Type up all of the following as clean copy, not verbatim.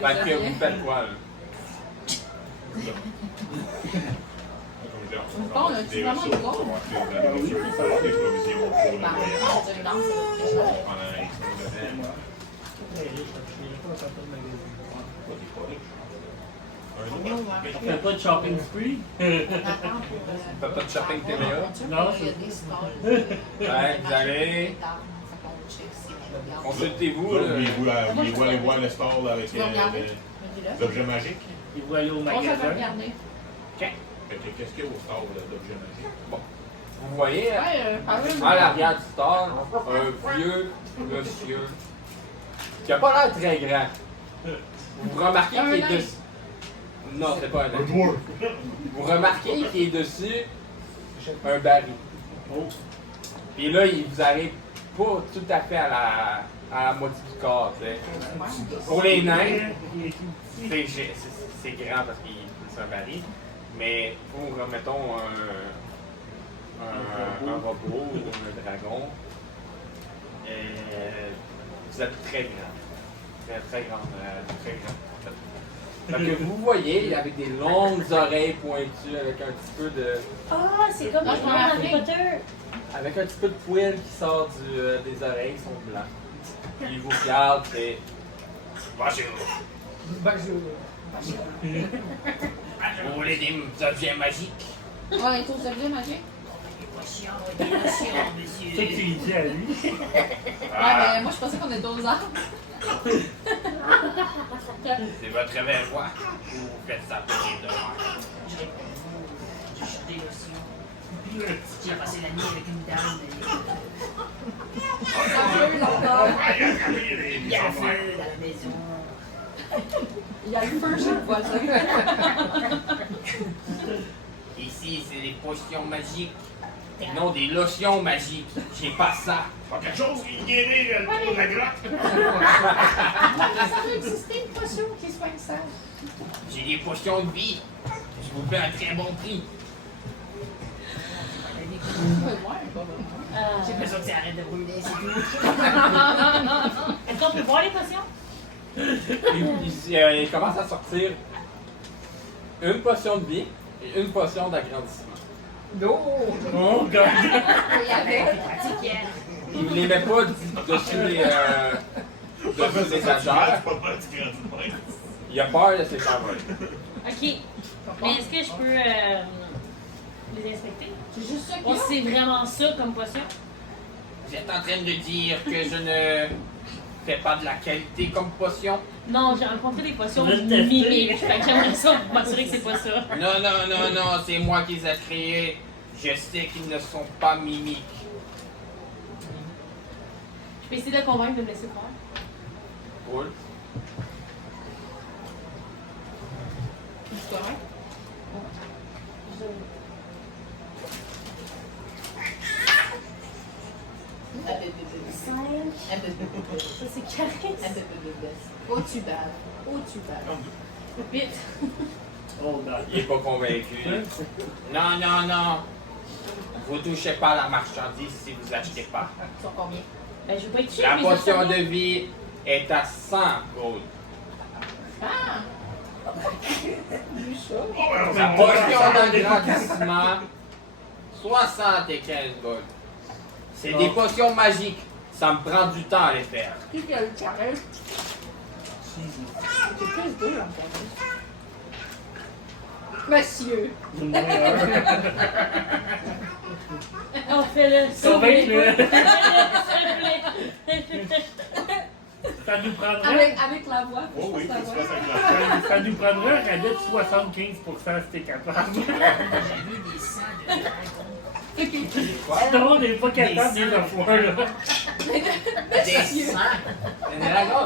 Parce que vous faites quoi, là? Bon, on a-tu vraiment une goal? On fait pas de shopping spree? Faites pas de shopping TVA? Non, il y a des stalls. Ouais, vous allez. Consultez-vous, là. Voulez-vous aller voir le stall avec l'objet magique? Ils vont aller au On va magasin. regarder. Qu'est-ce qu'il y a au stall d'objet magique? Bon. Vous voyez, à l'arrière du store, un vieux monsieur qui a pas l'air très grand. Vous remarquez qu'il est dessus. Non, c'est pas un nain. Vous remarquez qu'il est dessus un baril. Oh. Puis là, il vous arrive pas tout à fait à la moitié du corps, tu sais. Pour les nains, c'est grand parce qu'il c'est un baril. Mais pour, mettons, un robot ou un dragon, vous êtes très grand. Très grand. Très grand. Fait que vous voyez, avec des longues oreilles pointues, avec un petit peu de. Ah, c'est comme dans Harry Potter. Avec un petit peu de poil qui sort des oreilles, ils sont blancs. Puis ils vous regardent, et. Bonjour. Bonjour. Vous voulez des objets magiques? Ouais, les taux objets magiques. Des potions, C'est ça que tu lui dis à lui. Ouais, mais moi je pensais qu'on était aux arbres. C'est votre réveil voix. Vous faites ça pour les dehors. Je réponds. Je suis des lotions. J'ai passé la nuit avec une dame. Il y a un feu dans la maison. Il y a le feu chaque fois, ça. Ici, c'est des potions magiques. Non, des lotions magiques. J'ai pas ça. Pas quelque chose qui guérit le la grotte? Ça doit exister une potion qui soigne ça. J'ai des potions de vie. Je vous fais un très bon prix. J'ai besoin que ça arrête de brûler, c'est tout. Est-ce qu'on peut voir les potions? Il commence à sortir une potion de vie et une potion d'agrandissement. Oh, God! Il ne les met pas dessus les étagères. Il a peur de ses chambres. Ok. Mais est-ce que je peux les inspecter? C'est juste ça On qu'il y a. sait vraiment ça comme potion? Vous êtes en train de dire que je ne fais pas de la qualité comme potion? Non, j'ai rencontré des potions Je vais le tester. mimiques. Fait que j'aimerais ça pour m'assurer que c'est pas ça. Non, c'est moi qui les ai créés. Je sais qu'ils ne sont pas mimiques. Je peux essayer de convaincre de me laisser faire. Cool. C'est correct. Ça, c'est carré. Au tubal. Vite. Oh, God. Il n'est pas convaincu. Non. Vous touchez pas à la marchandise si vous achetez pas. Ils sont combien? Ben, je veux pas être La mais potion ça, de vie est à 100 gold. Ah! La potion d'agrandissement, 75 gold. C'est des potions magiques. Ça me prend du temps à les faire. Qui a le carré? J'ai plus deux en carré. Monsieur! On fait le Convainc-le. S'il vous plaît. Ça nous prendrait... Avec la voix. Oh oui, faut faut que que je tu fasse fasses avec la Ça nous prendrait un rabais de 75% si t'es capable. J'ai vu des sangs de dragon. Sinon, on n'est pas capable de le faire, là. Des 100. Dragon,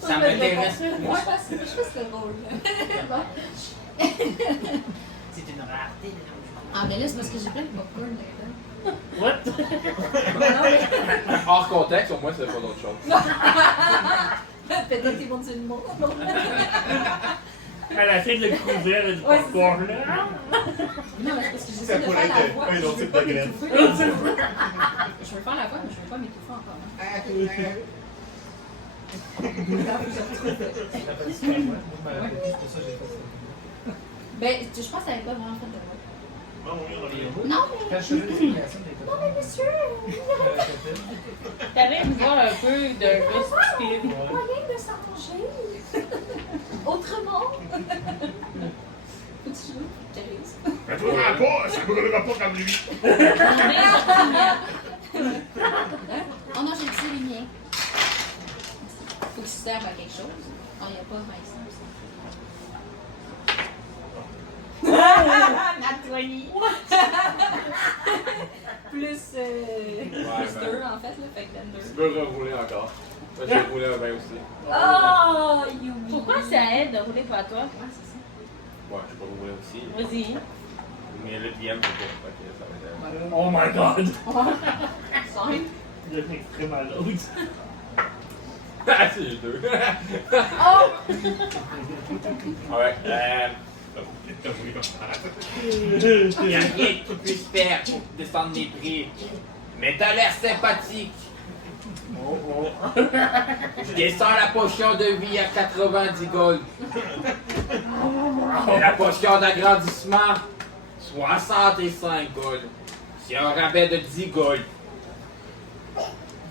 ça m'intéresse. Moi, Je fasse le rôle. C'est une rareté de Ah, mais là, c'est parce que j'ai plein de popcorn dedans. What? Non, mais. hors contexte, au moins, c'est pas d'autre chose. Peut-être qu'ils vont dire le mot. Elle essaie de le couvrir là, du Ouais, popcorn, là. Non, mais c'est parce que j'essaie Ça de pourrait faire la être voix. un Je autre veux type pas de graine. m'étouffer. Je veux faire la voix, mais je veux pas m'étouffer encore. Ben, je pense que ça n'avait pas vraiment fait de moi. Non, oui, on a rien. Non, mais. Quand je faisais des simulations, Non, mais monsieur! T'avais une voix un peu de gars stupide. Moyen de s'arranger! Autrement! Faut-tu jouer pour Thérèse? Mais toi, pas, ça brûlera pas comme lui. Oh non, j'ai dit les miens. Faut qu'ils servent à quelque chose. Oh, il n'y a pas Vincent aussi. Nat 20. Plus 2 en fait, là, fait que 22. Tu peux rerouler encore. Moi, j'ai roulé un 20 aussi. Oh, you. Pourquoi ça aide de rouler pour toi? Ouais, c'est ça. Ouais, je peux rouler aussi. Vas-y. Mais le DM, c'est pas. Ok, ça va être. Oh my god! 5. Il est extrêmement l'autre. Ah, c'est les deux. Oh! Ouais, T'as voulu comme ça. il n'y a rien que tu puisses faire pour descendre les prix. Mais t'as l'air sympathique. Je descends la potion de vie à 90 gold. Et la potion d'agrandissement, 65 gold. C'est un rabais de 10 gold. 10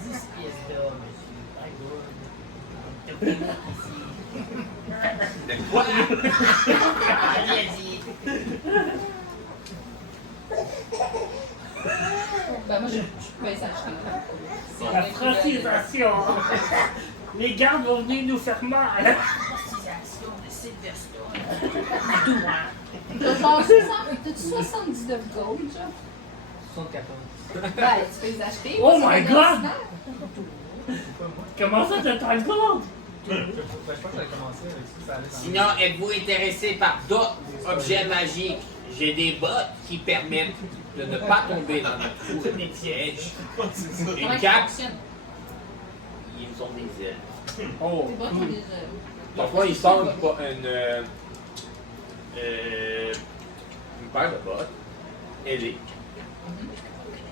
pièces d'or, monsieur. De quoi? Allez-y. Ben, moi, je peux s'acheter. La francisation! Les gardes vont venir nous faire mal! Francisation de Silverstone. Tout moi. T'as genre 79 gold, genre? 74. Ben, tu peux les acheter. Oh moi, my c'est God! hallucinant. Comment ça, t'as 30 secondes? Ben, je pense que j'avais commencé avec ça, ça allait dans Sinon, êtes-vous intéressé par d'autres objets magiques? J'ai des bottes qui permettent de ne pas tomber dans le trou des pièges. Une cape, ils ont des ailes. Oh, C'est bon, t'as des. Donc moi, ils sortent une paire de bottes ailées.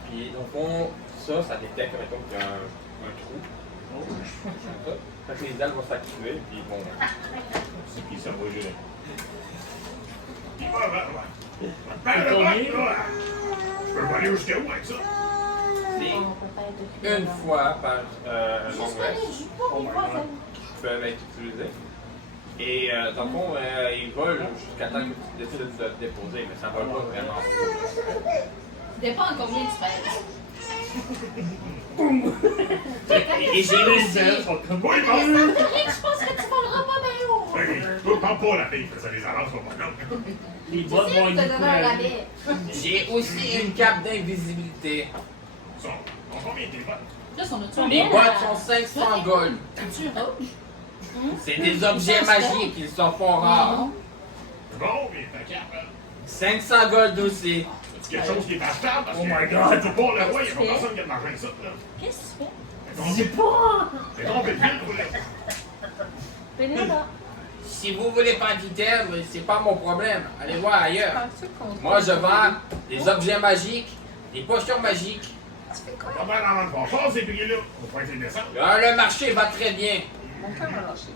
Puis, dans le fond, ça détecte, mettons, qu'il y a un trou. Comme ça. Fait que les ailes vont s'activer, puis ils vont... C'est qui ça, moi, je. Il va, va. Je peux pas aller jusqu'à où avec ça? C'est une fois par long Juste rest. aller, joue pas, mais pas ça. Qui peuvent être utilisés. Et dans le fond, ils volent jusqu'à temps que tu décides de te déposer, mais ça ne vole pas vraiment. Dépend de combien tu fais. Et j'ai aussi... Oui, bon. Je pense que tu voleras pas bien haut. Toi, prends pas la fille, ça les avance pas mal. les Tu bottes sais, vont je être te donne un beaucoup rabais. J'ai aussi une cape d'invisibilité. On combien tes bottes? Là, on a-tu Les bottes sont 500 gold. Tu rouge? C'est des objets magiques, ils sont fort rares. Bon, mais ta cape, hein? 500 gold aussi. C'est quelque chose qui est achetable parce Oh que. my God. Tu peux pas le roi, il y a pas personne qui a de l'argent avec ça, là. Qu'est-ce que tu fais? Dis pas! C'est trompé de ville, vous, là. Venez là. Si vous voulez pas d'item, c'est pas mon problème. Allez voir ailleurs. Moi, je vends des objets magiques, des potions magiques. Pas mal avant de faire ces prix-là. On va essayer de descendre. Le marché va très bien. Mon cœur m'a lâché.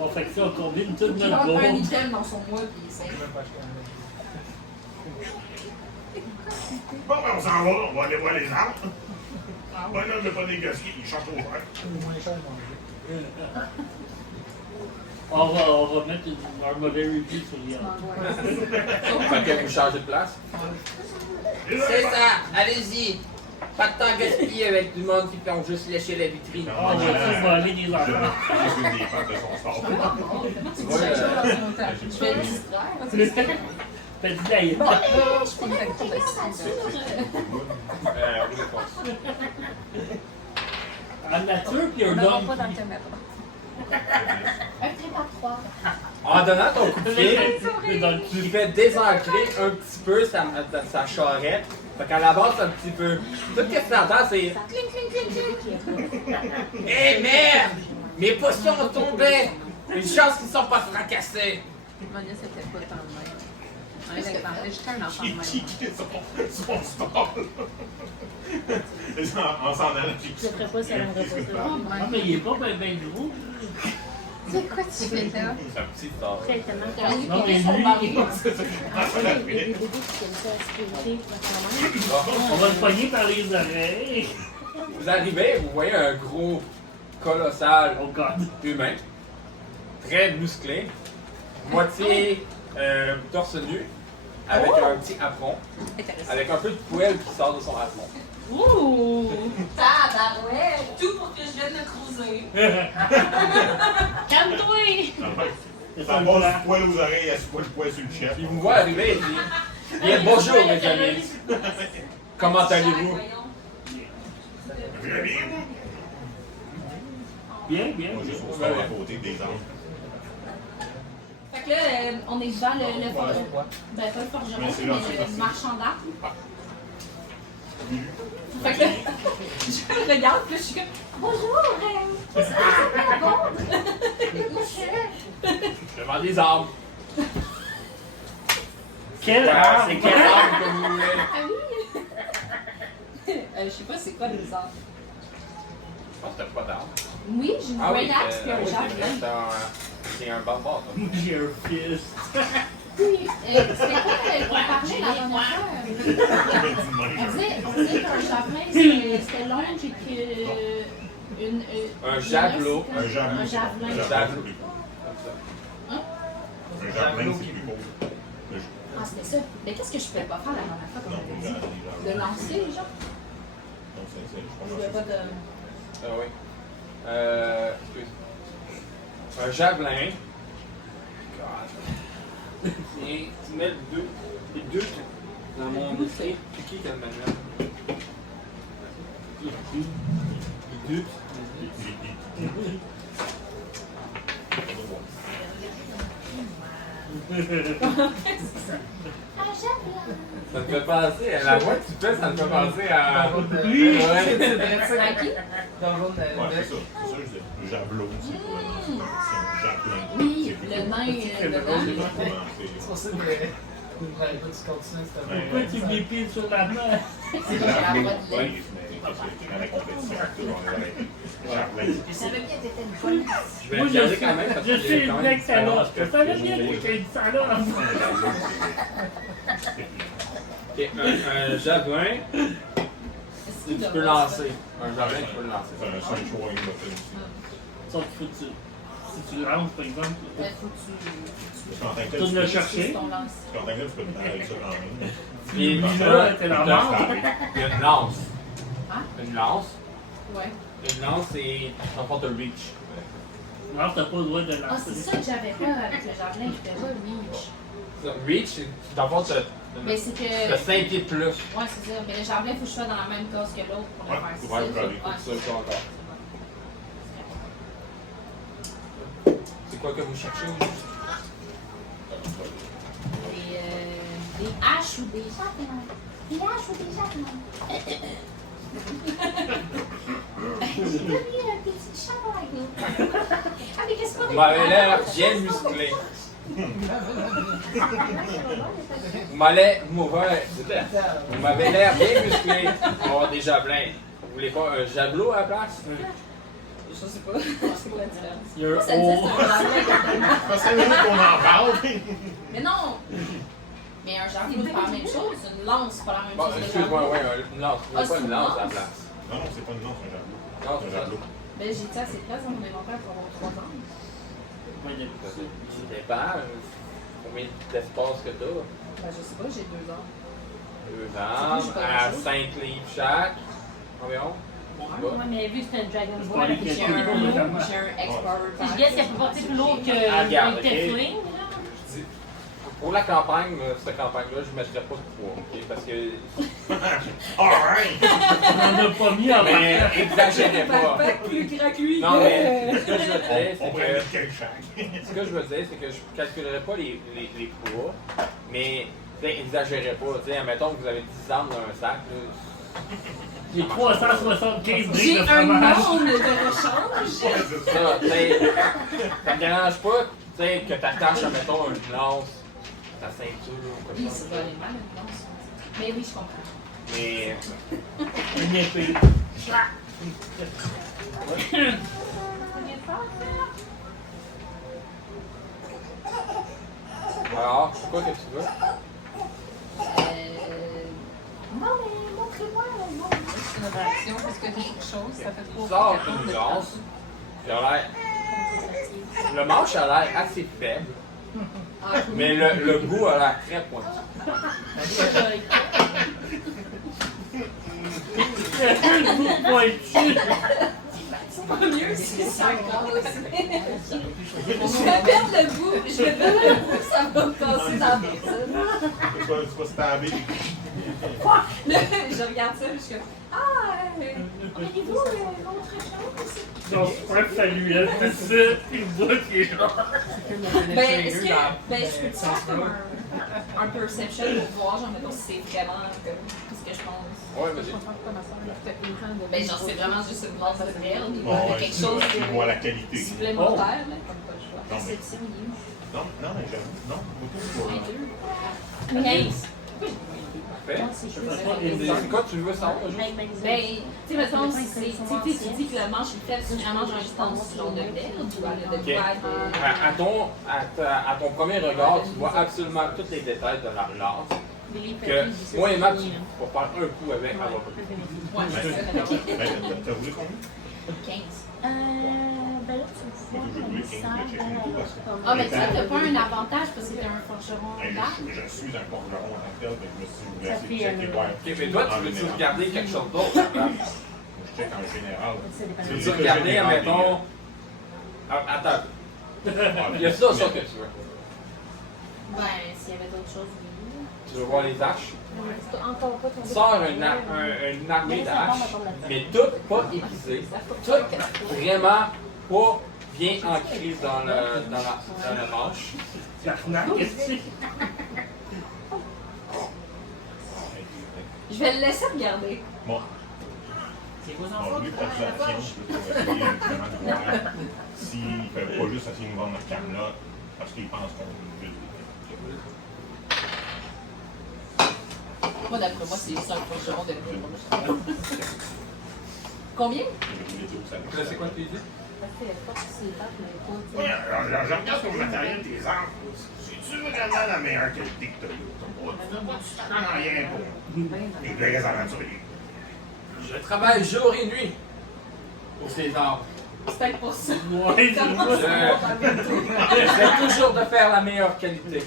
On fait que ça, on combine tout Il notre rentre un gold. item dans son mois, puis c'est. même pas acheté un Bon, ben, on s'en va, on va aller voir les arbres. Bon, là, ne pas négocier, il change au vert. moins cher, mon jeu. On va mettre un mauvais review sur les Fait que vous changez de place. C'est ça, allez-y. Pas de temps gaspillé avec du monde qui font juste lécher la vitrine. On va tous voler des Je enfants. juste une des pattes de son sort. Tu vois, je vais le distraire. Faites-y d'ailleurs. Bon, je peux me faire couper ça. Oui, je pense. En nature, puis un On homme. n'aura pas dans le caméra. Un trip à 3. En donnant ton coup de pied, Dans le tu fais désancrer un petit peu sa charrette. Fait qu'à la base, c'est un petit peu. Tout ce que tu entends, c'est. Eh merde! Mes potions ont tombé! Une chance qu'ils ne sont pas fracassés! Mania, c'était pas tant de même. Qu'est-ce que J'ai juste un enfant Qui de même. kické son stall. En s'en allant, j'ai Je ferais pas, ça l'aimerait pas ça. Ah, mais il est pas ben gros. C'est quoi tu fais là? C'est un petit star. Après, tellement T'as envie de Non, mais piquer son lui, mari. Ah, ouais, il y a des bébés qui aiment ça, la sécurité, pour faire la même. On va le pogner par les oreilles. Vous arrivez, vous voyez un gros, colossal Oh god. humain, très musclé, moitié torse nu, avec un petit apron, Intéressant. avec un peu de poêle qui sort de son apron. Ouh! Tabarouette! Tout pour que je vienne le cruiser. Calme-toi! C'est Ça ça le passe plan. du poil aux oreilles, elle se poil le poil sur le chef. Il vous voit arriver et dit bien bonjour mes amis, comment allez-vous? Bien, bien. Bien, bien. Moi, juste au stall à côté des arbres. Fait que là, on est devant le forgeron. Ben, pas le forgeron, Mais c'est mais là, c'est le là. marchand d'art. Fait que là, je le regarde, puis là, je suis comme bonjour, c'est quoi la bande? Monsieur! Je demande des armes. Quel Voilà, arbre? c'est quelle arme que vous voulez? Ah oui! Je sais pas c'est quoi les armes. Je pense que t'as pas d'arme. Oui, j'ai une great axe puis un oui, javelin. c'est un barbare. toi. J'ai un fils. Oui, c'était quoi qu'on parlait la dernière fois? On disait qu'un javelin, c'était long et que Un javelot. Un javelin. Un javelin. Javelot. Hein? Un javelin, c'est plus beau. Ah, c'était ça. Mais qu'est-ce que je pouvais pas faire la dernière fois comme Non, on pas a dit? De lancer les gens? Non, c'est, je Je pense voulais que pas de... Ah oui. Excuse. Un javelin. God. Et tu mets les deux dans mon outil. C'est qui qui a le manuel? Les deux. Un javelin! Ça me fait penser, à la voix que tu fais, ça me fait penser à. Oui. Ouais. À qui? Dans le jaune, Ouais, c'est ça. C'est ça, je dis. Le javelot, c'est quoi? C'est un javelin. Oui, C'est le nain C'est dedans. C'est pour ça que tu continues cette Pourquoi tu m'épiles sur la main? C'est vrai qu'elle a la voix de Oui, lait. mais dans la compétition, on va arrêter. Javelin. Je savais bien que t'étais une bonne. Je vais Moi, regarder quand même parce je qu'il y suis a une quand même blague différence salope. Je savais bien que que j'étais une salope. Ok, un javelin, Est-ce qu'il tu devrait peux se lancer. Un javelin, tu peux le lancer. C'est un choix, il va faire. Sauf qu'il faut que tu... Si tu lances, par exemple, faire? Faut que tu... Parce qu'en tant que tel, tu tu le peux- chercher. ton lance. en tant que tel, tu peux te battre avec ça quand même. Et Là, t'es la il mort. y a une lance. Hein? Une lance. Ouais. Une lance et en fait un reach. Non, t'as pas le droit de Ah, lancer. c'est ça que j'avais pas avec le javelin, je faisais pas reach. Reach, c'est dans le fond, Mais c'est que... t'as 5 pieds de plus. Ouais, c'est ça. Mais le javelin, il faut que je sois dans la même case que l'autre pour le Ouais, faire. C'est ouais, ça, je vais aller. Ouais, Ça, je suis encore. C'est quoi que vous cherchez au juste? des haches ou des javelins. Des haches ou des javelins. J'ai donné un petit chapeau. Ah, mais qu'est-ce qu'on Vous m'avez l'air bien musclé. Vous m'avez l'air bien musclé pour avoir des javelins. Vous voulez pas un javelot à la place? Je sais pas. C'est quoi la différence? Il y a un Ça me dit haut. c'est un javelin. Ça fait minutes qu'on en parle. Mais non! Mais un javelin, c'est pas la même chose. Une lance, c'est pas la même Bon, chose. que excuse-moi, javelin. ouais, une lance. Vous voulez pas une lance à la place? Non, non, c'est pas une lance, c'est un javelot. Non, C'est c'est un ça. javelot. Ben, j'ai dit assez de place dans mon inventaire pour avoir 3 ans. Ouais, il y a- Ça dépend. Combien d'espace que t'as? Ben, je sais pas, j'ai 2 ans. 2 ans, à 5 livres chaque. Environ? Ouais, mais vu que c'est un Dragon C'est pas Ball, les puis J'ai j'ai un un questions. lourd. j'ai un Explorer Puis je guess qu'elle peut porter plus lourd que Ah, regarde, un ok. Tiefling, là. Je dis, pour la campagne, cette campagne-là, je ne mettrais pas de poids, ok? Parce que. Alright! On en a pas mis en Mais partant. exagérez pas. plus grand que lui. Non, mais ce que je veux dire, On c'est pourrait que. mettre quelques chaque. Ce que je veux dire, c'est que je ne calculerai pas les poids, mais tu sais, exagérez pas. Tu sais, admettons que vous avez 10 armes dans un sac. Là, J'ai 375 J'ai briques de un fromage. monde de rechange. ça, tu sais, ça me dérange pas, tu sais, que tu attaches, admettons, une lance ta ceinture ou Oui, quelque chose. c'est vraiment une danse. Mais oui, je comprends. Mais Une épée. alors, c'est quoi que tu veux? Non, mais montrez-moi, non. C'est une réaction parce que t'as quelque chose, ça fait Tu trop sors une glace. Il a l'air. Le manche a l'air assez faible, mais le goût a l'air très pointu. Vous pointu. C'est pas mieux si ça casse. Je vais perdre le goût, ça va me passer dans la personne. Tu vas stabber. Là, je regarde ça, je suis comme, auriez-vous autre chose? Non, je crois que ça lui a fait ça. Il voit qu'il est genre. Ben, est-ce que, je peux te faire comme un perception pour voir, genre, mettons, si c'est vraiment comme, ce que je pense? Ouais, vas-y. Ben, genre, c'est vraiment juste une glace de miel, ou Bon, ouais, quelque chose tu vois la qualité. de supplémentaire, là. Non, mais, non, mais j'avoue. Non, beaucoup Ouais, de 15. Parfait. C'est quoi tu veux savoir? Juste? Ben, tu sais, mettons, tu dis que le manche est fait vraiment genre juste en dessous de l'aile, ou de Ok. quoi? À ton premier regard, tu vois absolument tous les détails de la glace. Que moi et Matt, tu vas faire un coup avec, elle va pas. Ouais, c'est ça. T'as voulu combien? 15. Ben là, tu me Moi, je voulais 15, je check une parce que. Ah, mais tu sais, t'as pas un avantage parce que t'es un forgeron Ben, d'art. je suis un forgeron en tant que tel, mais je me suis Ça laissé fait, checker. Ouais. Ok, mais toi, tu veux-tu regarder quelque chose d'autre? Attends. Je check en général. Tu veux-tu regarder, admettons. Attends. Il y a ça que tu veux. Ben, s'il y avait d'autres choses, oui. Tu veux voir les haches? Encore pas ton Tu sors une armée d'haches, mais toutes pas aiguisées. Toutes vraiment pas bien ancrées dans le manche. L'arnaque, qu'est-ce que c'est? Je vais le laisser regarder. Bon. C'est vos Bon, enfants lui, qui pour travaillent à la ça, poche. je peux essayer justement de voir s'il ne fait pas juste essayer de nous vendre notre Camelot parce qu'il pense qu'on veut juste Moi, d'après moi, c'est juste un forgeron de Combien? Là, c'est quoi que tu dis? Oui, alors, je regarde ton matériel des arbres. C'est-tu vraiment la meilleure qualité que tu as eue? Tu n'as pas du temps en rien pour les vrais aventuriers. Je travaille jour et nuit pour ces arbres. C'est peut-être pour ça. Ouais, c'est moi. J'essaie toujours de faire la meilleure qualité.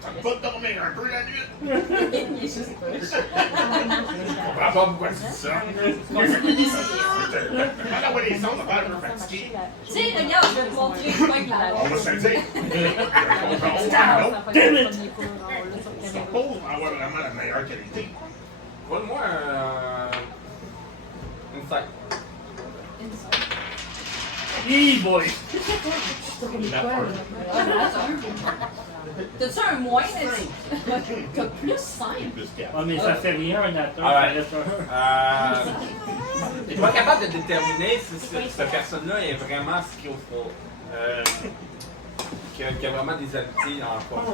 Ça ne pas dormir un peu la nuit? Il est juste pas. Je comprends pas pourquoi tu dis ça. Demande à les sons, on va un peu fatigué. Tiens, regarde, je vais te montrer une fois que la On va se le dire. Je suppose avoir vraiment la meilleure qualité. Vole-moi une sac. Hey boy! T'as-tu un moins? T'as plus 5? Plus 4. Ah, mais ça fait rien, un atteint, Ah ouais. ça reste un. T'es pas capable de déterminer si cette personne-là est vraiment skillful. Qui a vraiment des habiletés en force.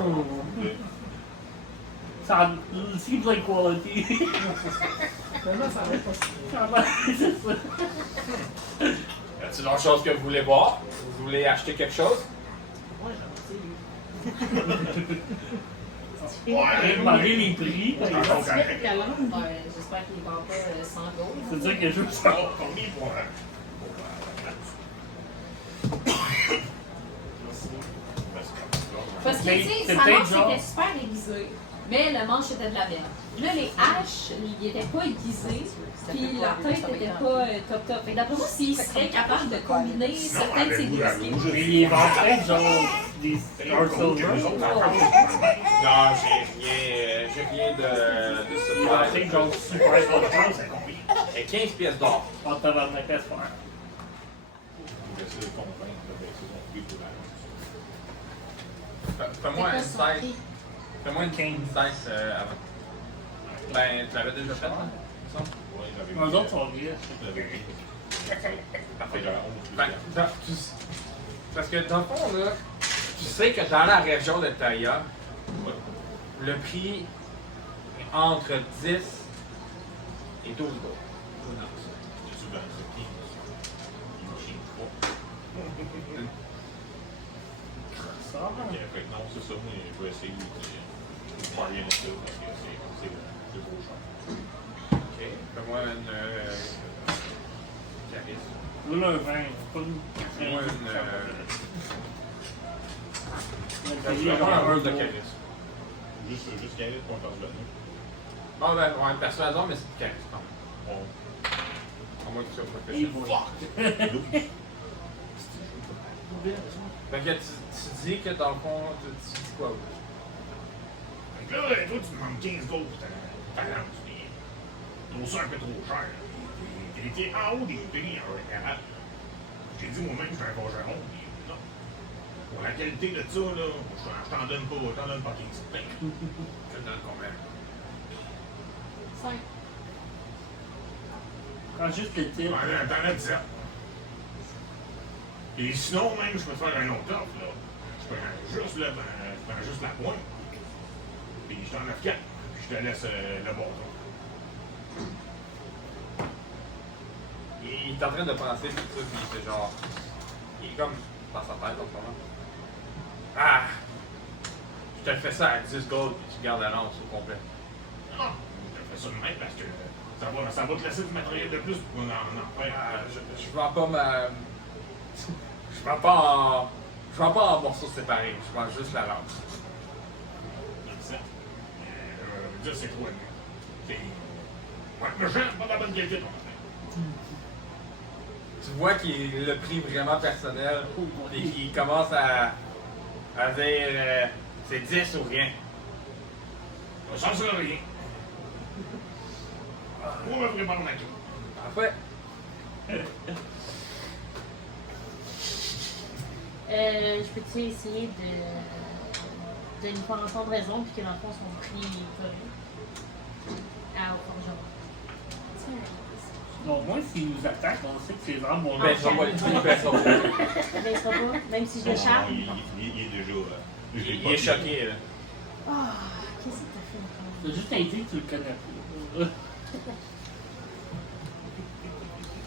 Ça seems like quality. Finalement, ça arrête pas si C'est ça. Y a-t-il d'autres choses que vous voulez voir? Vous voulez acheter quelque chose? Et demander les prix. Ouais, j'espère qu'il ne vend pas 100 gold. C'est ça que je veux Oh, savoir. combien pour Parce que, tu sais, C'est sa peut-être manche genre- était super aiguisée, mais le manche était de la merde. Là, les haches, ils n'étaient pas aiguisés, puis leur tête n'était pas top. Fait que d'après moi, s'il serait capable de combiner certains de ces deux skills. Mais il est vendu genre des Star Silver. Non, j'ai rien de ce Il est vendu genre super hot. Et 15 pièces d'or. En tabarnak à se faire. Fais-moi une size. Fais-moi une 15 size avant. Ben, tu l'avais déjà fait, hein? Ça? Eux autres sont vieux. Parfait. Parce que dans le fond, là, tu sais que dans la région de Taya, Le prix est entre 10 et 12 gold. Non, c'est dans ce prix. Il ne change pas. Ça. Ok, fait que non, c'est ça, mais je vais essayer de faire rien de ça parce que c'est trop cher. Ok. Fais-moi une. Charisme. Là, un 20, pas une. Fais-moi une. Fais-moi Fais-moi un rôle de charisme. Juste gagner de points par journée. Bon, ben, on va une persuasion, mais c'est du charisme quand même. Bon. À moins que tu sois Et professionnel. voilà. Fait que tu dis que dans le fond, tu dis quoi? Fait que là, toi, tu demandes 15 gold pour ta lance, mais je trouve ça un peu trop cher. Il était en haut des prix en général. J'ai dit moi-même que je suis un forgeron, mais non. Pour la qualité de ça, là, je t'en donne pas 15 gold. Je te donne combien? 5. Quand juste le titre. T'en as 17. Et sinon, même, je peux te faire un autre offre, là. Je prends juste la pointe. Puis je t'en offre 4. Puis je te laisse le bâton. Il est en train de penser tout ça, puis c'est genre. Il est comme dans sa tête en ce moment. Ah! Je te fais ça à 10 gold, puis tu gardes la lance au complet. Non, je te fais ça de même parce que ça va te laisser du matériel de plus pour en faire. Je vends pas ma. Je vends pas en morceaux séparés, je vends juste la lance. Ça. Dire c'est quoi, c'est. Ouais, mais j'ai pas de la bonne qualité ton affaire. Tu vois qu'il est le prix vraiment personnel et qu'il commence à dire c'est 10 ou rien. Ça sera rien. Moi, je me prépare ma queue. Parfait. Je peux-tu essayer de lui faire entendre raison puis que dans le fond son prix est correct? Ah, au forgeron. Non, au moins, s'il nous attaque, on sait que c'est vraiment bon. Il baissera pas le prix, il baissera pas le prix. Il baissera pas, même si je le charme. Il est déjà. Il est choqué, là. Ah, qu'est-ce que t'as fait encore? T'as juste indiqué que tu le connais pas.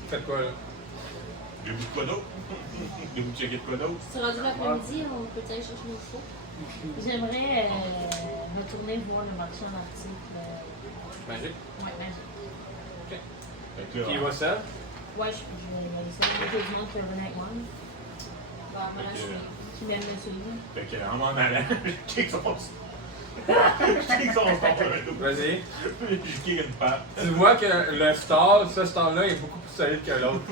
Faites quoi, là? Des bouts de quoi d'autre? Des bouts de checker de quoi d'autre? C'est rendu l'après-midi, on peut aller chercher nos chevaux. J'aimerais retourner voir le marchand d'articles. Magique? Ouais, magique. Fait que là, Qui va seul? Ouais, je vais essayer de tout le monde qui revenait avec moi. Bon, voilà, je suis. Qui m'aime me suivre. fait que, en m'en allant, je kick son je kick son star. Vas-y. Je kick une patte. Tu vois que le star, ce star-là, est beaucoup plus solide que l'autre.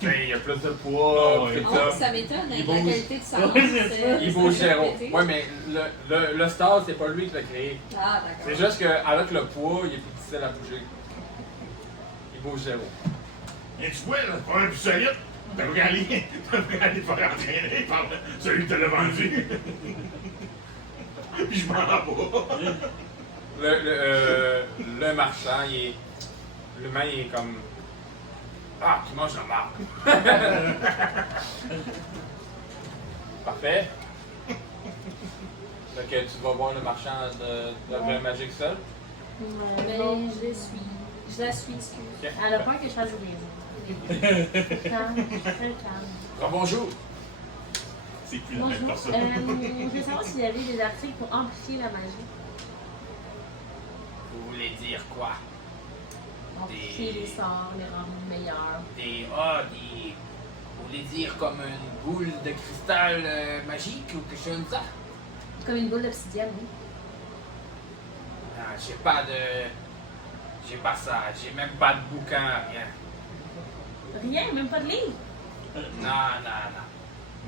Il y a plus de poids, ouais. pis Oh, ça. ça m'étonne, Il avec la bouge. qualité de sa lance. Il bouge zéro. pété. Ouais, mais le star, c'est pas lui qui l'a créé. Ah, d'accord. C'est juste qu'avec le poids, il est plus difficile à bouger. Il bouge zéro. Et tu vois, là, c'est pas un plus solide. T'avais aller te faire entraîner par celui qui te l'a vendu. Puis je m'en vais pas. Le marchand, l'humain, il est comme. Ah, tu manges la marde. Parfait. Fait que tu vas voir le marchand de magique seul. Mais Bon. je les suis. Je la suis, excuse. Ok. Elle a peur que je fasse des calme, très calme. Bonjour. C'est plus la même Bonjour. personne. Je veux savoir s'il y avait des articles pour amplifier la magie. Vous voulez dire quoi? Amplifier les sorts, les rendre meilleurs. Vous voulez dire comme une boule de cristal magique ou quelque chose comme ça? Comme une boule d'obsidienne, oui. Ah, j'ai pas ça. J'ai même pas de bouquin, rien. Rien, même pas de livre. Non.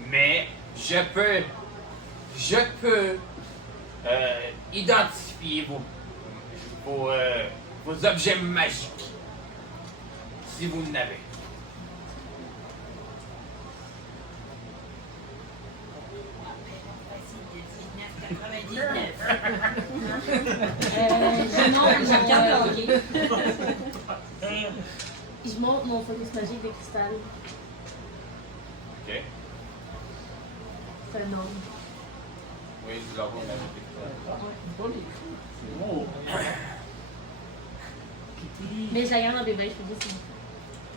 Mais je peux identifier vos objets magiques. Si vous en avez. Je monte mon focus magique de cristal. Ok. C'est un homme. Oui, tu l'as pas Oh. Mais je la garde en bébé, je te dis, c'est.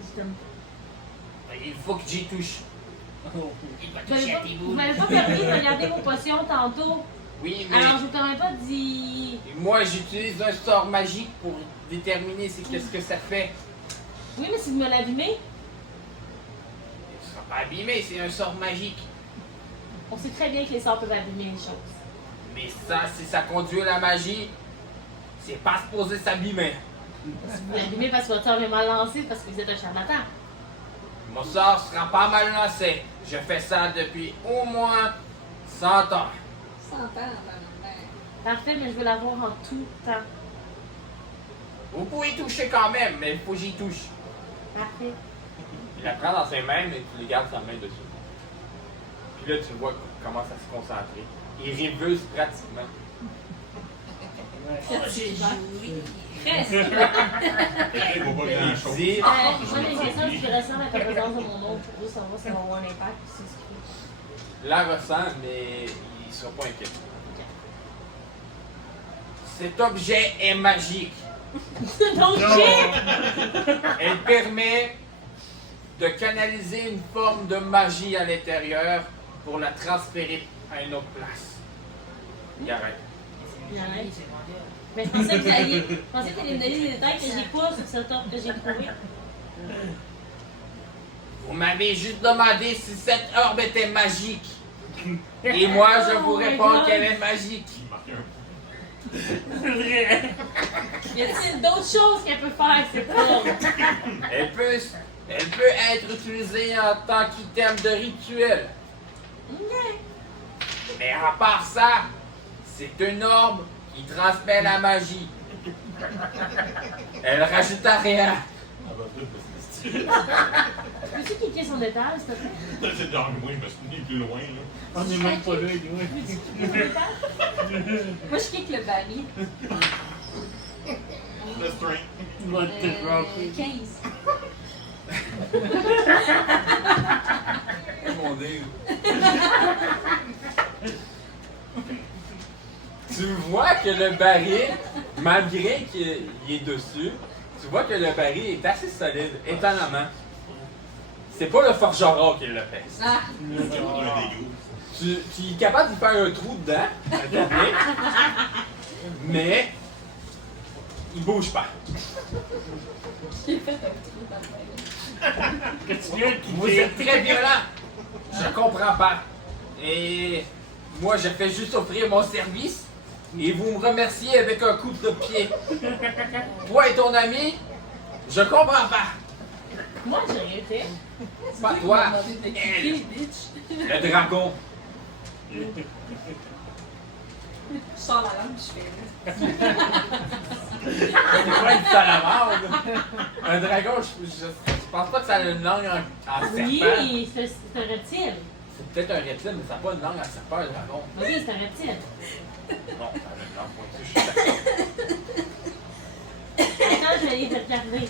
Je t'aime. Il faut que j'y touche. Il va Vous toucher à tes vous boules. m'avez pas permis de regarder vos potions tantôt. Oui, mais Alors je vous permets pas d'y. moi j'utilise un sort magique pour déterminer qu'est-ce que ça fait. Oui, mais si vous me l'abîmez, Il ne sera pas abîmé, c'est un sort magique. on sait très bien que les sorts peuvent abîmer les choses. Mais ça, si ça conduit à la magie, c'est pas supposé s'abîmer. Si vous l'abîmez parce que votre sort est mal lancé, parce que vous êtes un charlatan. Mon sort sera pas mal lancé. Je fais ça depuis au moins 100 ans. 100 ans avant ma mère. Parfait, mais je veux l'avoir en tout temps. Vous pouvez y toucher quand même, mais il faut que j'y touche. Parfait. Il la prend dans ses mains, mais tu lui gardes sa main dessus. Puis là, tu vois comment ça se concentrer. Il révulse pratiquement. Oh, j'ai joué. Presque. Il va pas grand-chose. Dit, Moi, l'intention, c'est qu'il ressemble à ta présence de mon oncle pour juste savoir si ça va avoir un impact ou si c'est ce qu'il la ressent, mais il ne sera pas inquiet. Cet objet est magique. fait. Donc, j'ai. Elle permet de canaliser une forme de magie à l'intérieur pour la transférer à une autre place. Il arrête. Il arrête. Mais je pensais que vous alliez. Je pensais que t'allais me donner des détails que j'ai pas sur cette ordre que j'ai trouvé. Vous m'avez juste demandé si cette orbe était magique. Et moi, je vous Oh my réponds God. qu'elle est magique. Il marque un C'est vrai. Y a-t-il d'autres choses qu'elle peut faire, cette ordre? Elle peut être utilisée en tant qu'item de rituel. Mais à part ça, c'est une orbe qui transmet la magie. Elle rajoute à rien. Peux-tu cliquer son détail, s'il te plaît? C'est dans le loin, parce qu'il est plus loin, là. On est même pas là, nous. Peux-tu cliquer son détail? Moi, je kick le baril. Le string. Il va te frapper. 15. Mon Dieu. Tu vois que le baril, malgré qu'il est dessus, tu vois que le baril est assez solide, étonnamment. C'est pas le forgeron qui le fait. Ah, Un dégoût. Tu es capable de faire un trou dedans, avec ton pied, mais il bouge pas. j'ai fait un trou dans le baril. Continue à Vous quitter. êtes très violent. Je comprends pas. Et moi, je fais juste offrir mon service et vous me remerciez avec un coup de pied. Toi et ton ami, je comprends pas. Moi, j'ai rien fait. Pas toi, demandé de kicker, elle, bitch. le dragon. Je sors la langue, je fais. C'est quoi une salamandre? Un dragon, je pense pas que ça a une langue en serpent. Oui, c'est un reptile. C'est peut-être un reptile, mais ça n'a pas une langue en serpent, un dragon. Oui, c'est un reptile. Non, ça a une langue pointue, je suis d'accord. Attends, je vais aller te regarder.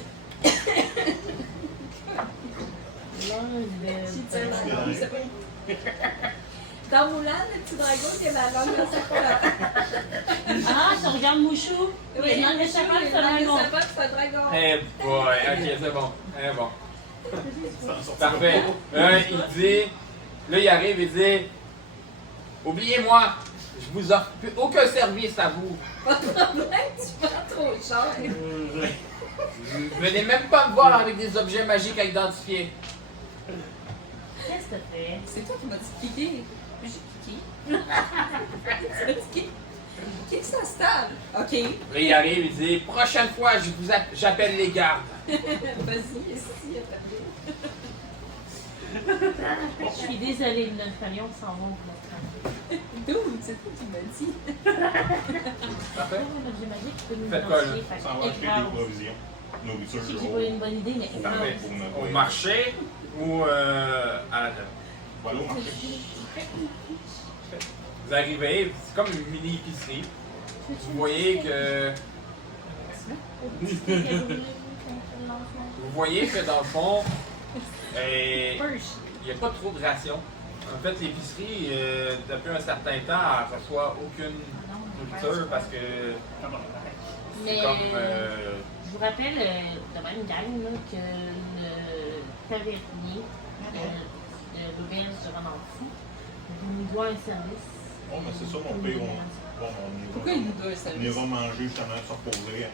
Langue J'ai dit de... la langue, c'est pas- Dans Moulin, le petit dragon qui a la langue dans sa poche. Ah, tu regardes Mouchou? Oui, Il langue de sapin, c'est un dragon. C'est un dragon. Eh boy, ok, c'est bon. Bon. Parfait. Il dit, là il arrive et dit, oubliez-moi, je vous offre plus aucun service à vous. Pas de problème, tu prends trop cher. Venez même pas me voir avec des objets magiques à identifier. Qu'est-ce que tu fais? C'est toi qui m'as dit de cliquer. J'ai cliqué. Tu m'as dit kick. Kick sa stable. Ok. Là il arrive et dit, prochaine fois j'appelle les gardes. Vas-y, ici, Je suis désolée, le falion s'en va pour notre D'où? C'est toi qui m'as dit. Parfait. Un objet magique qui peut nous Faites quoi, là? identifier. Ça va acheter des provisions. Nourriture. Je sais que j'ai pas une bonne idée, mais Parfait. écrase. Au marché ou à la table? Voilà au marché. Vous arrivez, c'est comme une mini épicerie. Vous voyez que Vous voyez que dans le fond, il n'y a pas trop de rations. En fait, l'épicerie, depuis un certain temps, elle reçoit aucune nourriture parce que Mais c'est comme. je vous rappelle, de même gang, là, que le tavernier de l'auberge de Renard-Fou nous doit un service. Oh, mais c'est ça, mon père. On Pourquoi il nous doit ça? ira manger justement, se reposer.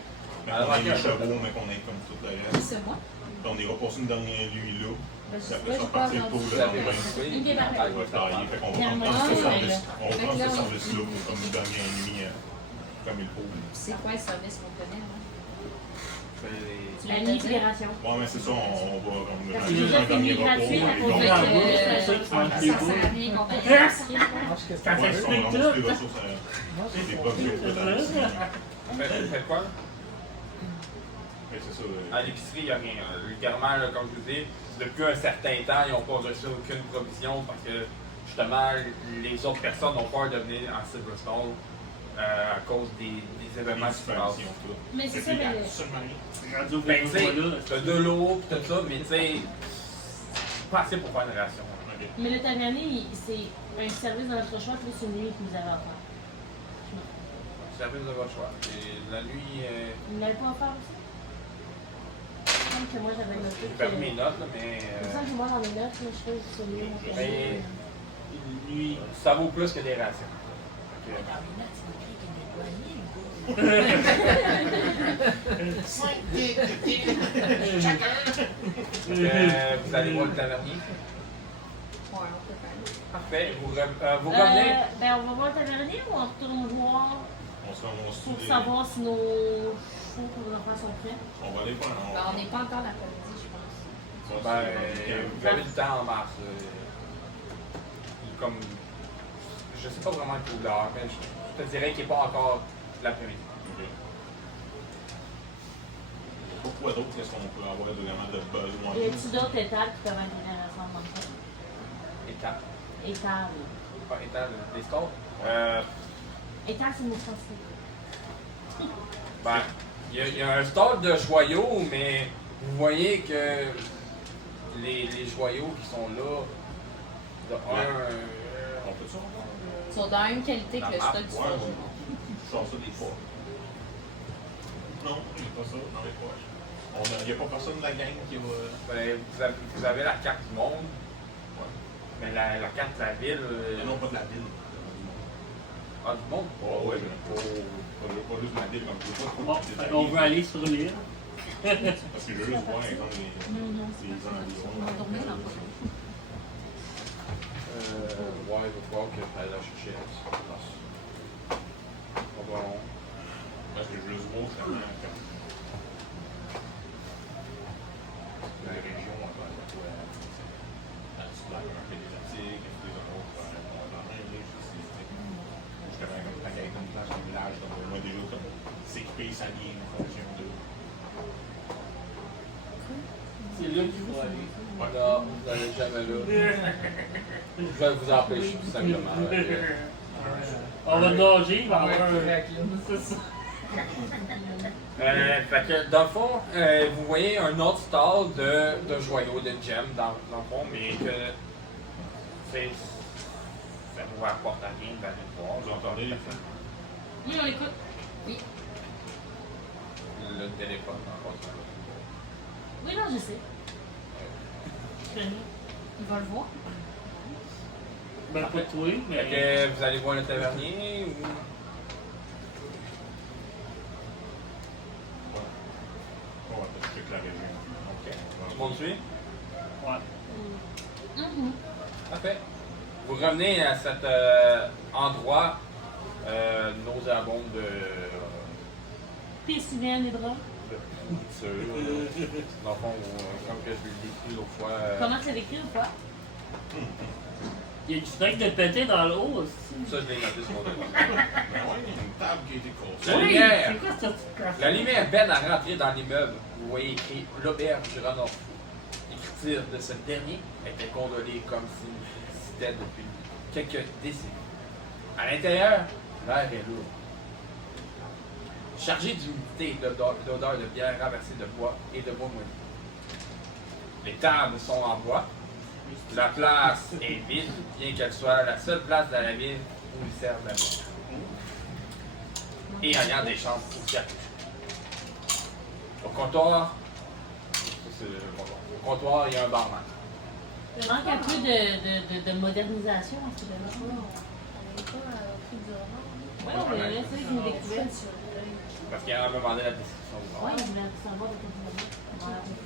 Mais Alors, qu'on ait ok. les chevaux, mais qu'on ait comme tout le reste. C'est moi. Puis on ira passer une dernière nuit là. Ben, Puis après je ça, sais pas, repartir pour le Vous avez lendemain. reçu, Ok, puis parfait. on On va travailler. Fait qu'on va Il y en a prendre ce un, service. là. On va Fait prendre que là, ce oui. service-là pour comme une dernière nuit comme il faut. C'est quoi le service qu'on connaît, là? La libération. Ouais, mais c'est ça, on va Parce que manger déjà, un c'est dernier mis gratuit repos. à puis cause on de va- ça, tu manges Ça des sert boules. à rien qu'on fait. Moi, je Ça Ouais, s'explique on tout. ramasse les ressources, des produits au total. Faites quoi? Mais c'est ça. À l'épicerie, il n'y a rien. Littéralement, là, comme je vous dis, depuis un certain temps, ils n'ont pas reçu aucune provision parce que justement, les autres personnes ont peur de venir en Silverstone à cause des événements qui se passent. Mais c'est ça, mais Seulement rien. Radio Ben, tu sais, Vélo, là. t'as de l'eau pis tout ça, mais tu sais, pas assez pour faire une ration. Ok. Mais le tavernier, c'est un service dans notre choix plus une nuit que vous avez à faire. Service de votre choix. Et la nuit, Vous n'avez pas à faire aussi? Il me semble que moi j'avais noté j'ai que... perdu mes notes, là, mais Il me semble que moi dans mes notes, là, je fais juste celui mon Mais- tavernier. Lui. ça vaut plus que des rations. Ok. Dans mes notes, c'est écrit qu'il est douanier. Vous allez voir le tavernier. Ouais, on peut faire. Parfait. Vous revenez. Ben on va voir le tavernier ou on retourne voir On se ramasse pour savoir si nos chevaux pour nos enfants sont prêts? On va aller voir. Ben, on n'est pas encore l'après-midi, je pense. Vous avez du temps en mars. Comme. Je sais pas vraiment quelle heure, mais je te dirais qu'il n'est pas encore l'après-midi. Pourquoi d'autre est-ce qu'on peut avoir vraiment de besoin? Y a-t-il d'autres étapes qui peuvent être intéressantes dans le fond? Étape. Étapes. Pas étape, des scores. Étapes, c'est une français. Ben, il y a un stall de joyaux, mais vous voyez que les joyaux qui sont là, de On peut ça encore? Ils sont dans la même qualité que le stock du Ouais, store. je sors ça des fois. Non, il n'y a pas ça dans les poches. Il n'y a pas personne de la gang qui va. ben, vous avez la carte du monde, Ouais. mais la carte de la ville. Non, pas de la ville. Ah, du monde? Ouais, ouais, mais pas juste de la ville comme je veux pas. Bon, fait qu'on veut aller sur l'île. Parce que je veux juste voir exemple, les environs. On va dormir l'an prochain. Ouais, il va falloir que j'aille la chercher sur place. Bon. Parce que je veux juste voir justement comme la région, on va dire quoi. Sur la un peu des articles, des autres, dans un livre, justement comme quand il y a une place, un village, donc au moins déjà comme s'équiper sa vie en fonction de. C'est là qu'il faut aller. Ouais. Non, vous n'allez jamais là. Je vais vous empêcher tout simplement. On va nager, on va Ouais, avoir un... Jacqueline. C'est ça. Fait que dans le fond, vous voyez un autre stall de joyaux, de gemmes dans le fond, mais que c'est. Ça ne vous rapporte à rien d'aller voir. Vous entendez les films? Oui, on écoute. Le téléphone en passant. Oui, non, je sais. Je connais. Il va le voir. Ben, pas toi, Fait mais... que vous allez voir le tavernier ou. On va checker la région. Ok. Tout le monde suit? Ouais. Parfait. Vous revenez à cet endroit nauséabond de Puis, tu viens les bras. pourriture. Dans le fond, comme que je l'ai décrit l'autre fois. Comment c'est écrit ou pas? Il y a du steak de pété dans l'eau aussi. Ça, je l'ai noté sur mon téléphone. Ben ouais, il y a une table qui a été cassée. La Oui, lumière. c'est quoi cette petite crasse? La lumière peine à rentrer dans l'immeuble. Vous voyez écrit l'auberge du Renard Fou. L'écriture de ce dernier était condolée comme s'il existait depuis quelques décennies. À l'intérieur, l'air est lourd. Chargé d'humidité et d'odeur de bière renversée de bois et de bois moisi. Les tables sont en bois, La place est vide, bien qu'elle soit la seule place de la ville où ils servent la mort. Et ayant des chances pour s'y accoucher. Au comptoir, au comptoir, il y a un barman. Il manque un peu de modernisation à ce moment-là. On n'est pas au prix du roman. Ouais, on va laisser avec une découverte. Parce qu'il y a un moment donné la description du bar. Ouais, il voulait savoir de quoi tu parlais.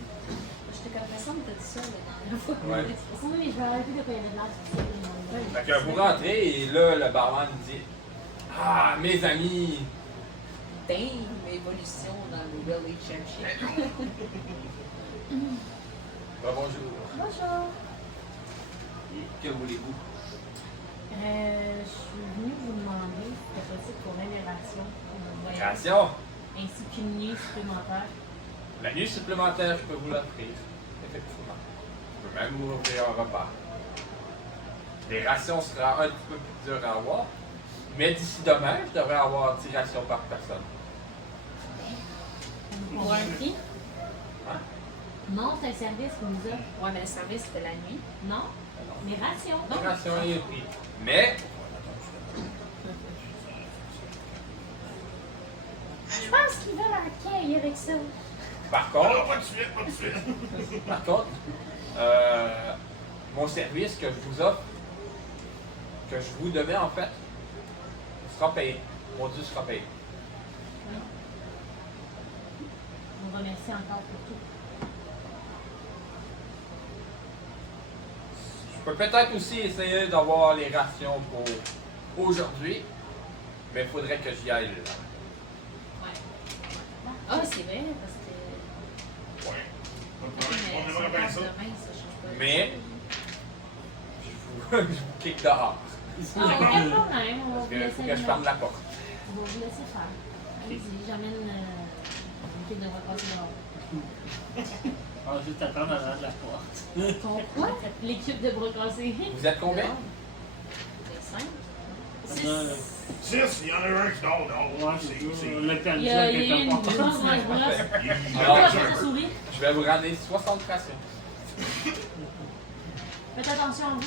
Je te connais ça, mais t'as dit ça la dernière fois. Ouais. Oui, mais je vais arrêter de quoi il y avait de l'air. Fait que vous rentrez et là, le barman dit Ah, mes amis, Damn, évolution dans le relationship. bonjour. Bonjour. Que voulez-vous? Je suis venue vous demander si c'était possible pour l'élévation pour mon voyage, Création. ainsi qu'une nuit supplémentaire. La nuit supplémentaire, je peux vous l'offrir. Effectivement. Je peux même vous offrir un repas. Les rations seront un petit peu plus dures à avoir. Mais d'ici demain, je devrais avoir 10 rations par personne. Pour un prix? Hein? Non, c'est un service qu'on nous offre. Ouais, mais le service, c'était la nuit. Non? Les rations. Les rations et le prix. Mais, Je pense qu'ils veulent un caille avec ça. par Oh, contre, pas de suite, pas de suite. Par contre, mon service que je vous offre, que je vous devais en fait, sera payé. Mon Dieu sera payé. On vous remercie encore pour tout. Je peux peut-être aussi essayer d'avoir les rations pour aujourd'hui, mais il faudrait que j'y aille là. Ah, c'est vrai, parce que. Ouais. Ok, On aimerait bien ça. demain, ça change pas. Mais, je vous kick dehors. Ah, aucun problème, on va Parce vous qu'il laisser faut que je ferme la porte. On va vous laisser faire. Allez-y, j'amène l'équipe de repasser dehors. On va juste attendre à de la porte. Ton quoi? L'équipe de brocasser. Vous êtes combien? C'est simple. Six, il y en a un qui dort dehors. Ouais, c'est ça. Le Il y a candidat qui eu est une important. chance dans le brosse. Alors, Pourquoi je souris? Je vais vous ramener 60 rations. Faites attention à vous.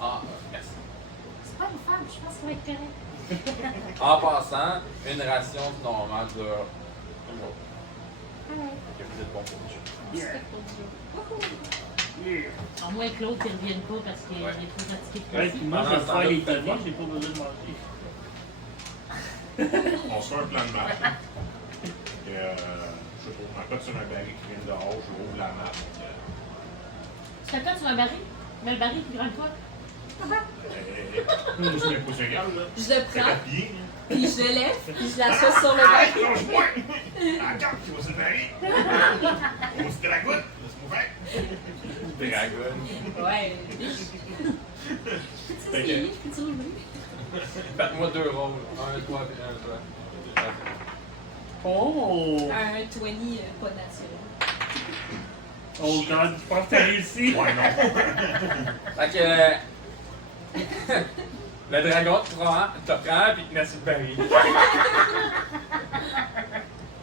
Ah, merci. C'est pas une femme, je pense qu'il va être correct. En passant, une ration normale de une jour. Ouais. Que vous êtes bon pour le jeu. À moins que l'autre ne revienne pas parce qu'il Ouais. est trop fatigué. Ouais, puis moi, je vais faire les tonner, j'ai pas besoin de manger. On se fait un plan de match. Et, je sais pas, ma cote sur un baril qui vient dehors, je rouvre la map. Tu t'attends sur un baril? Mais le baril est plus grand que toi. Je mets pas sur égal, là. Je le C'est prends, papier. puis je le lève, puis je l'assois sur le Ah, baril. lâche-moi! La carte qui va sur le baril. On se dragoute, laisse-moi faire. Dragon. Ouais. Fait que- Je peux-tu rouler? Faites-moi 2 rôles. Un toi et un toi. Oh! Un 20 pas naturel. Oh god, je pense que t'as réussi. Ouais, non. Fait que. Le dragon te prend et te met sur le baril.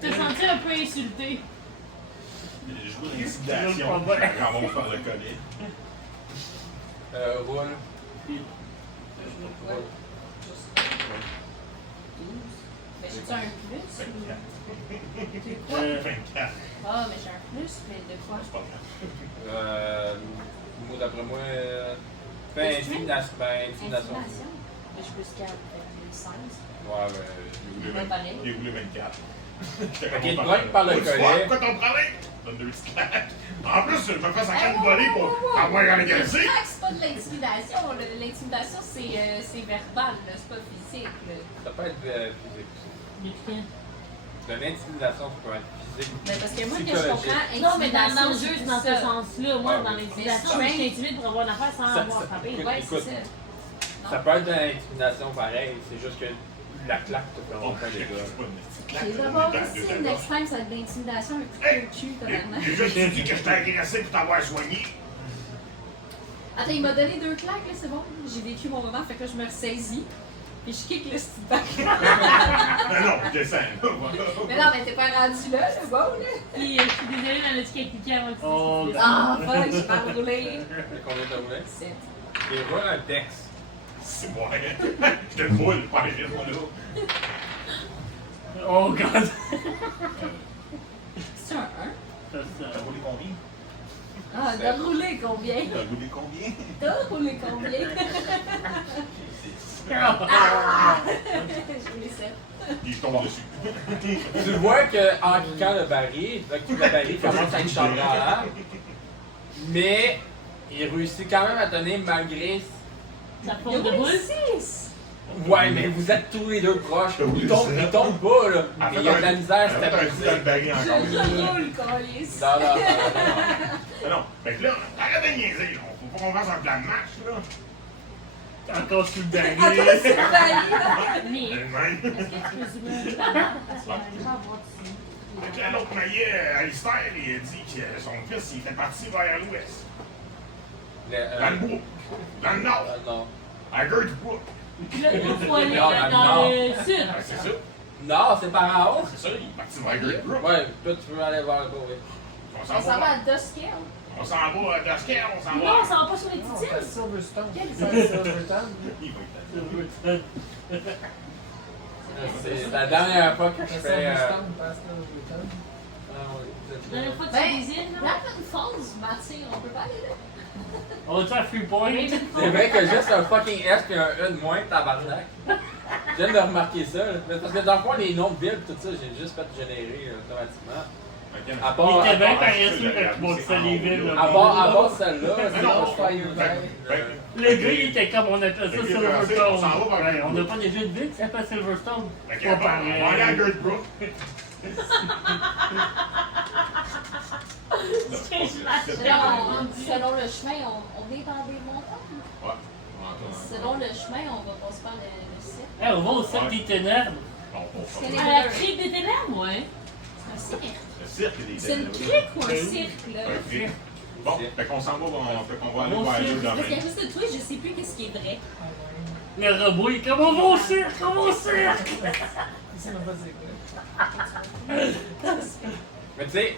Tu t'es senti un peu insulté. J'ai joué l'intimidation. On va faire le collet. Roule. Ouais. Juste 12. Mais j'ai-tu un plus? 24. Ah, mais j'ai un plus, mais de quoi? C'est pas grave. Moi, d'après moi, fais intimidation. Ben, intimidation. Intimidation. Mais je peux scanner avec les 16. Ouais, mais. J'ai roulé 24. Fait qu'il te pogne par le collet. Pourquoi ton problème? Donne 2 petites claques. En plus, je me fais 50 volets pour avoir agressé. C'est pas de l'intimidation. L'intimidation, c'est verbal, là, c'est pas physique. Là. Ça peut être physique aussi. Depuis quand? De l'intimidation, ça peut être physique. Mais parce que moi, que je psychologique. comprends, Non, mais dans le intimidation, jeu, c'est dans ce ça. sens-là, moi, Ouais, dans oui. l'intimidation, Mais je t'intimide pour avoir une affaire sans Ça- avoir ça- frappé. écoute, Ouais, c'est écoute. ça. Ça peut être de l'intimidation pareil, c'est juste que la claque te fait Oh, monter les gars. c'est pas une petite claque. J'ai d'abord aussi, next time, ça va être de l'intimidation, un coup de cul, tabarnak. Déjà, tu dis que je t'ai agressé pour t'avoir soigné. Attends, il m'a donné 2 claques, là, c'est bon. J'ai vécu mon moment, fait que là, je me ressaisis. Puis je kick le style bac. Non, je descends. Mais non, mais t'es pas rendu là, c'est bon, là. Puis, je suis désolée, mais on a dit qu'elle cliquait avant que Oh, Ah, fuck, j'ai pas roulé. Combien t'as roulé? 7. Et voilà un Dex. C'est moi. Je te roule, pas les moi là. Oh, God! C'est un 1. Ça, T'as roulé combien? Ah, t'as roulé combien? T'as roulé combien? T'as roulé combien? Ah! Je voulais 7. Puis je tombe dessus. Tu vois qu'en cliquant le baril, le baril commence à être chambré en l'air. Mais il réussit quand même à tenir malgré. Ça Il forme de a boule. 6. Ouais, mais vous êtes tous les deux proches. Il tombe pas, là. Mais il y a de la misère à Elle a fait un coup dans le baril encore. Il roule, câlisse. Non, non, non, Mais non, fait que là, arrête de niaiser, là. Faut pas qu'on fasse un plan de match, là. Encore sur le Attends, dernier. c'est failli, là. Mais, Elle est-ce même. que tu peux zoomer la map? Parce qu'on arrive à voir dessus. Fait que là, l'autre maillet, Alistair, il a dit que son fils, il était parti vers l'ouest. Dans le bois. Dans le nord. non. À Gertbrook. Là, il faut aller Non, dans le sud. Ah, c'est ça. Non, c'est par en haut. C'est ça, il est parti vers Gertbrook. Ouais, toi tu peux aller voir le oui. On On s'en s'en va va. à Duskel. On s'en va à Duskel, on s'en va. Non, ça va pas sur les Non, petites c'est îles. Silverstone. Quel C'est Silverton. Il va être C'est la dernière fois que je C'est fais. Silverstone, pas Silverton. La dernière fois que Ben, tu fais des îles, là. Rapid Falls, Mathieu, on peut pas aller là. On va-tu à Freepoint? C'est vrai que juste un fucking S et un E de moins, tabarnak. Je viens de remarquer ça. Là. Parce que dans le fond, les noms de villes tout ça, j'ai juste fait générer automatiquement. À part, Il était bien à part, paresseux quand tu montais les villes. là. à part celle-là, c'est non, pas Fire Le gars, il était comme on appelle ça Fait que, Silverstone. on s'en va vers Ouais, on n'a pas déjà une ville qui s'appelle Silverstone. Fait que, Pas on va aller à pareil. Gertbrook. Selon le chemin, on est dans des montagnes. Ouais. Selon le chemin, on va passer par le site. Hey, on va au cercle des ténèbres. Non, pas C'est ça. À la crique des ténèbres, ouais. C'est un cirque. Le cirque des C'est une ténèbres. crique ou un cirque, là? Un crique. Bon, fait qu'on s'en va, fait qu'on va aller Bon voir cirque. eux Parce qu'il y a demain. juste de toi, je sais plus qu'est-ce qui est vrai. Le robot, il est comme on va au cirque, on va au cirque. Je sais même pas c'est quoi. Mais tu sais,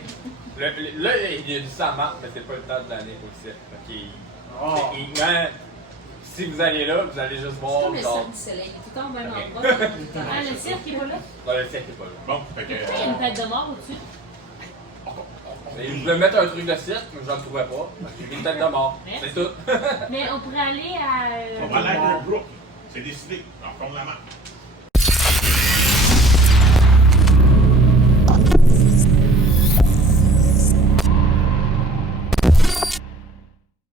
là, il y a du sang marte, mais c'est pas le temps de l'année aussi. Oh. Techniquement, si vous allez là, vous allez juste C'est voir. comme le genre, cercle du soleil. Il est tout le temps au même endroit. Ah, le cirque, il est pas là. dans le siècle, c'est pas là. Bon, fait que. Il y a une tête de mort au-dessus. Et je voulais mettre un truc de cirque, mais je ne le trouvais pas. Parce qu'il y a une tête de mort. C'est tout. Mais on pourrait aller à. On va aller à Gertbrook. C'est décidé. On reprend la map.